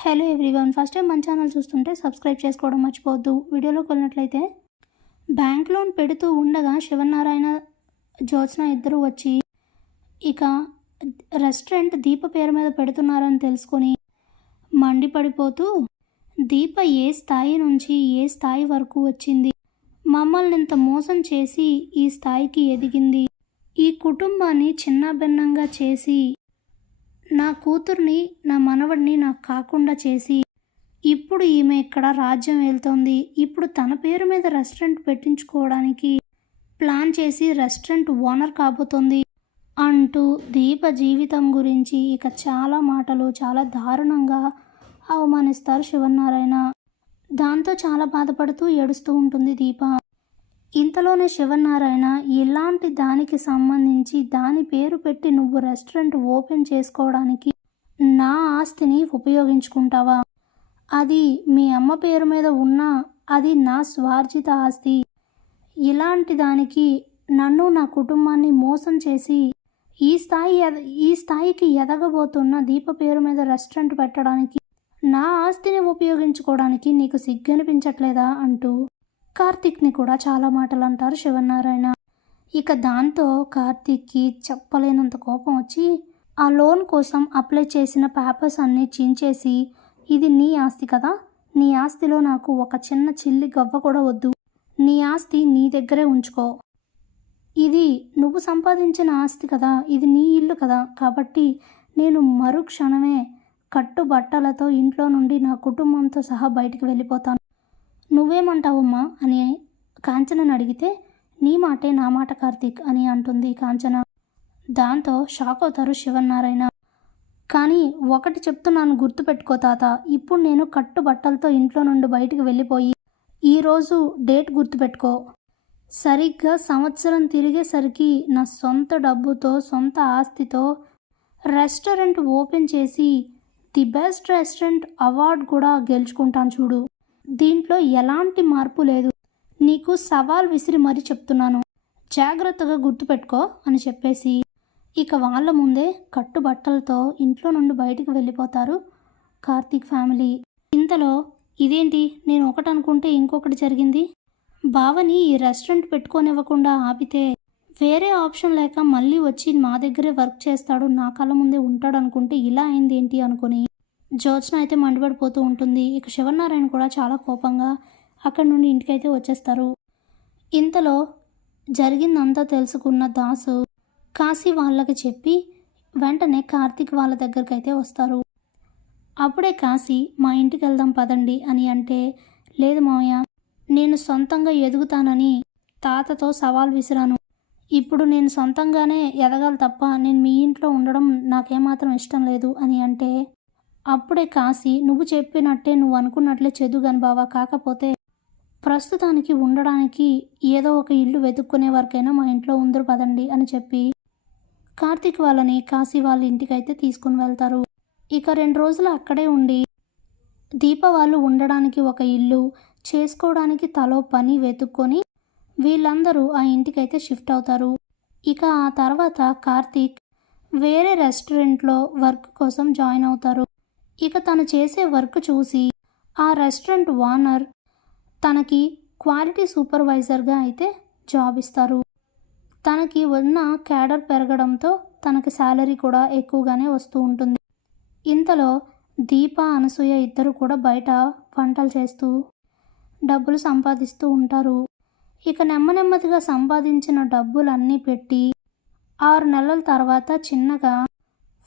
Hello everyone first time మన channel చూస్తుంటే subscribe చేసుకోవడం మర్చిపోవద్దు. వీడియోలోకి వెళ్ళినట్లయితే బ్యాంక్ లోన్ పెడుతూ ఉండగా శివనారాయణ జ్యోత్స్న ఇద్దరు వచ్చి ఇక రెస్టారెంట్ దీప పేరు మీద పెడుతున్నారని తెలుసుకొని మండిపడిపోతూ దీప ఏ స్థాయి నుంచి ఏ స్థాయి వరకు వచ్చింది? మమ్మల్ని ఇంత మోసం చేసి ఈ స్థాయికి ఎదిగింది. ఈ కుటుంబాన్ని చిన్నాభిన్నంగా చేసి నా కూతుర్ని నా మనవడిని నాకు కాకుండా చేసి ఇప్పుడు ఈమె ఇక్కడ రాజ్యం వెళ్తోంది ఇప్పుడు తన పేరు మీద రెస్టారెంట్ పెట్టించుకోవడానికి ప్లాన్ చేసి రెస్టారెంట్ ఓనర్ కాబోతోంది అంటూ దీప జీవితం గురించి ఇక చాలా మాటలు చాలా దారుణంగా అవమానిస్తారు శివనారాయణ దాంతో చాలా బాధపడుతూ ఏడుస్తూ ఉంటుంది దీప. ఇంతలోనే శివనారాయణ ఇలాంటి దానికి సంబంధించి దాని పేరు పెట్టి నువ్వు రెస్టారెంట్ ఓపెన్ చేసుకోవడానికి నా ఆస్తిని ఉపయోగించుకుంటావా? అది మీ అమ్మ పేరు మీద ఉన్నా అది నా స్వార్జిత ఆస్తి. ఇలాంటి దానికి నన్ను నా కుటుంబాన్ని మోసం చేసి ఈ స్థాయి ఎద- ఈ స్థాయికి ఎదగబోతున్న దీప పేరు మీద రెస్టారెంట్ పెట్టడానికి నా ఆస్తిని ఉపయోగించుకోవడానికి నీకు సిగ్గనిపించట్లేదా అంటూ కార్తిక్ని కూడా చాలా మాటలు అంటారు శివనారాయణ. ఇక దాంతో కార్తిక్కి చెప్పలేనంత కోపం వచ్చి ఆ లోన్ కోసం అప్లై చేసిన పేపర్స్ అన్నీ చించేసి ఇది నీ ఆస్తి కదా? నీ ఆస్తిలో నాకు ఒక చిన్న చిల్లి గవ్వ కూడా వద్దు. నీ ఆస్తి నీ దగ్గరే ఉంచుకో. ఇది నువ్వు సంపాదించిన ఆస్తి కదా? ఇది నీ ఇల్లు కదా? కాబట్టి నేను మరుక్షణమే కట్టుబట్టలతో ఇంట్లో నుండి నా కుటుంబంతో సహా బయటికి వెళ్ళిపోతాను. నువ్వేమంటావమ్మా? అని కాంచనను అడిగితే నీ మాటే నా మాట కార్తీక్ అని అంటుంది కాంచన. దాంతో షాక్ అవుతారు శివన్నారాయణ. కానీ ఒకటి చెప్తున్నాను గుర్తుపెట్టుకో తాత. ఇప్పుడు నేను కట్టు బట్టలతో ఇంట్లో నుండి బయటికి వెళ్ళిపోయి ఈరోజు డేట్ గుర్తుపెట్టుకో. సరిగ్గా సంవత్సరం తిరిగేసరికి నా సొంత డబ్బుతో సొంత ఆస్తితో రెస్టారెంట్ ఓపెన్ చేసి ది బెస్ట్ రెస్టారెంట్ అవార్డు కూడా గెలుచుకుంటాను చూడు. దీంట్లో ఎలాంటి మార్పు లేదు. నీకు సవాల్ విసిరి మరీ చెప్తున్నాను. జాగ్రత్తగా గుర్తుపెట్టుకో అని చెప్పేసి. ఇక వాళ్ళ ముందే కట్టుబట్టలతో ఇంట్లో నుండి బయటికి వెళ్ళిపోతారు కార్తీక్ ఫ్యామిలీ. ఇంతలో ఇదేంటి? నేను ఒకటి అనుకుంటే ఇంకొకటి జరిగింది? బావని ఈ రెస్టారెంట్ పెట్టుకోనివ్వకుండా ఆపితే వేరే ఆప్షన్ లేక మళ్ళీ వచ్చి మా దగ్గరే వర్క్ చేస్తాడు నా కళ్ళ ముందే ఉంటాడు అనుకుంటే ఇలా అయింది ఏంటి అనుకుని. జ్యోత్స్న అయితే మండిపడిపోతూ ఉంటుంది. ఇక శివనారాయణ కూడా చాలా కోపంగా అక్కడి నుండి ఇంటికైతే వచ్చేస్తారు. ఇంతలో జరిగిందంతా తెలుసుకున్న దాసు కాశీ వాళ్ళకి చెప్పి వెంటనే కార్తీక్ వాళ్ళ దగ్గరికి అయితే వస్తారు. అప్పుడే కాశీ మా ఇంటికి వెళ్దాం పదండి అని అంటే లేదు మామయ్య నేను సొంతంగా ఎదుగుతానని తాతతో సవాల్ విసిరాను. ఇప్పుడు నేను సొంతంగానే ఎదగాలి తప్ప నేను మీ ఇంట్లో ఉండడం నాకేమాత్రం ఇష్టం లేదు అని అంటే అప్పుడే కాశీ నువ్వు చెప్పినట్టే నువ్వు అనుకున్నట్లే చదువుగాను బావా కాకపోతే ప్రస్తుతానికి ఉండడానికి ఏదో ఒక ఇల్లు వెతుక్కునే వరకైనా మా ఇంట్లో ఉందరు పదండి అని చెప్పి కార్తీక్ వాళ్ళని కాశీ వాళ్ళ ఇంటికైతే తీసుకుని వెళ్తారు. ఇక రెండు రోజులు అక్కడే ఉండి దీప వాళ్ళు ఉండడానికి ఒక ఇల్లు చేసుకోవడానికి తలో పని వెతుక్కొని వీళ్ళందరూ ఆ ఇంటికైతే షిఫ్ట్ అవుతారు. ఇక ఆ తర్వాత కార్తీక్ వేరే రెస్టారెంట్లో వర్క్ కోసం జాయిన్ అవుతారు. ఇక తను చేసే వర్క్ చూసి ఆ రెస్టారెంట్ ఓనర్ తనకి క్వాలిటీ సూపర్వైజర్గా అయితే జాబ్ ఇస్తారు. తనకి ఉన్న క్యాడర్ పెరగడంతో తనకి శాలరీ కూడా ఎక్కువగానే వస్తూ ఉంటుంది. ఇంతలో దీప అనసూయ ఇద్దరు కూడా బయట వంటలు చేస్తూ డబ్బులు సంపాదిస్తూ ఉంటారు. ఇక నెమ్మ నెమ్మదిగా సంపాదించిన డబ్బులన్నీ పెట్టి ఆరు నెలల తర్వాత చిన్నగా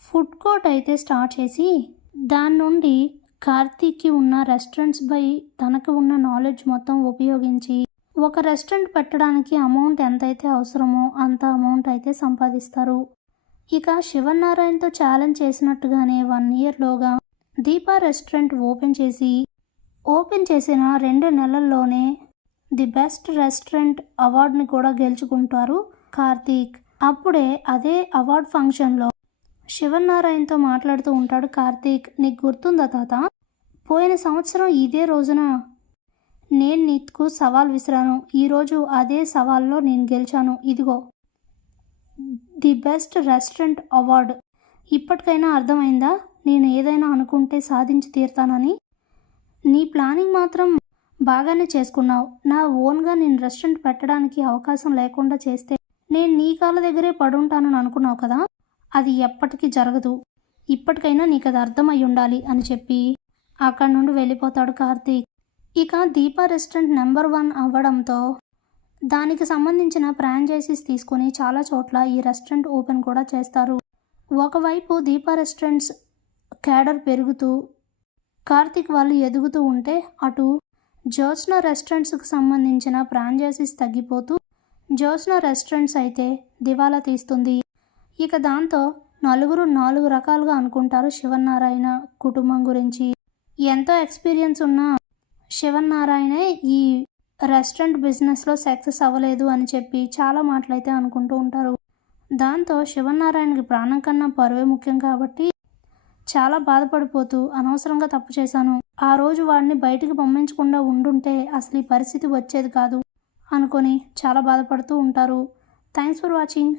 ఫుడ్ కోర్ట్ అయితే స్టార్ట్ చేసి దాని నుండి కార్తీక్కి ఉన్న రెస్టారెంట్స్ పై తనకు ఉన్న నాలెడ్జ్ మొత్తం ఉపయోగించి ఒక రెస్టారెంట్ పెట్టడానికి అమౌంట్ ఎంతైతే అవసరమో అంత అమౌంట్ అయితే సంపాదిస్తారు. ఇక శివనారాయణతో ఛాలెంజ్ చేసినట్టుగానే వన్ ఇయర్లోగా దీపా రెస్టారెంట్ ఓపెన్ చేసి ఓపెన్ చేసిన రెండు నెలల్లోనే ది బెస్ట్ రెస్టారెంట్ అవార్డుని కూడా గెలుచుకుంటారు కార్తీక్. అప్పుడే అదే అవార్డ్ ఫంక్షన్లో శివనారాయణతో మాట్లాడుతూ ఉంటాడు కార్తీక్. నీకు గుర్తుందా తాత? పోయిన సంవత్సరం ఇదే రోజున నేను నీకు సవాల్ విసిరాను. ఈరోజు అదే సవాల్లో నేను గెలిచాను. ఇదిగో. The best restaurant award. ఇప్పటికైనా అర్థమైందా? నేను ఏదైనా అనుకుంటే సాధించి తీరుతానని. నీ ప్లానింగ్ మాత్రం బాగానే చేసుకున్నావు. నా ఓన్గా నేను రెస్టారెంట్ పెట్టడానికి అవకాశం లేకుండా చేస్తే నేను నీ కాళ్ళ దగ్గరే పడుంటానని అనుకున్నావు కదా? అది ఎప్పటికీ జరగదు. ఇప్పటికైనా నీకు అది అర్థమై ఉండాలి అని చెప్పి అక్కడి నుండి వెళ్ళిపోతాడు కార్తీక్. ఇక దీపా రెస్టారెంట్ నెంబర్ వన్ అవ్వడంతో దానికి సంబంధించిన ఫ్రాంచైజీస్ తీసుకొని చాలా చోట్ల ఈ రెస్టారెంట్ ఓపెన్ కూడా చేస్తారు. ఒకవైపు దీపా రెస్టారెంట్స్ క్యాడర్ పెరుగుతూ కార్తిక్ వాళ్ళు ఎదుగుతూ ఉంటే అటు జ్యోత్స్న రెస్టారెంట్స్కి సంబంధించిన ఫ్రాంచైజీస్ తగ్గిపోతూ జ్యోత్స్న రెస్టారెంట్స్ అయితే దివాలా తీస్తుంది. ఇక దాంతో నలుగురు నాలుగు రకాలుగా అనుకుంటారు శివనారాయణ కుటుంబం గురించి. ఎంతో ఎక్స్పీరియన్స్ ఉన్న శివనారాయణే ఈ రెస్టారెంట్ బిజినెస్లో సక్సెస్ అవ్వలేదు అని చెప్పి చాలా మాటలైతే అనుకుంటూ ఉంటారు. దాంతో శివనారాయణకి ప్రాణం కన్నా పరువే ముఖ్యం కాబట్టి చాలా బాధపడిపోతూ అనవసరంగా తప్పు చేశాను. ఆ రోజు వాడిని బయటికి పంపించకుండా ఉండుంటే అసలు ఈ పరిస్థితి వచ్చేది కాదు అనుకొని చాలా బాధపడుతూ ఉంటారు. Thanks for watching.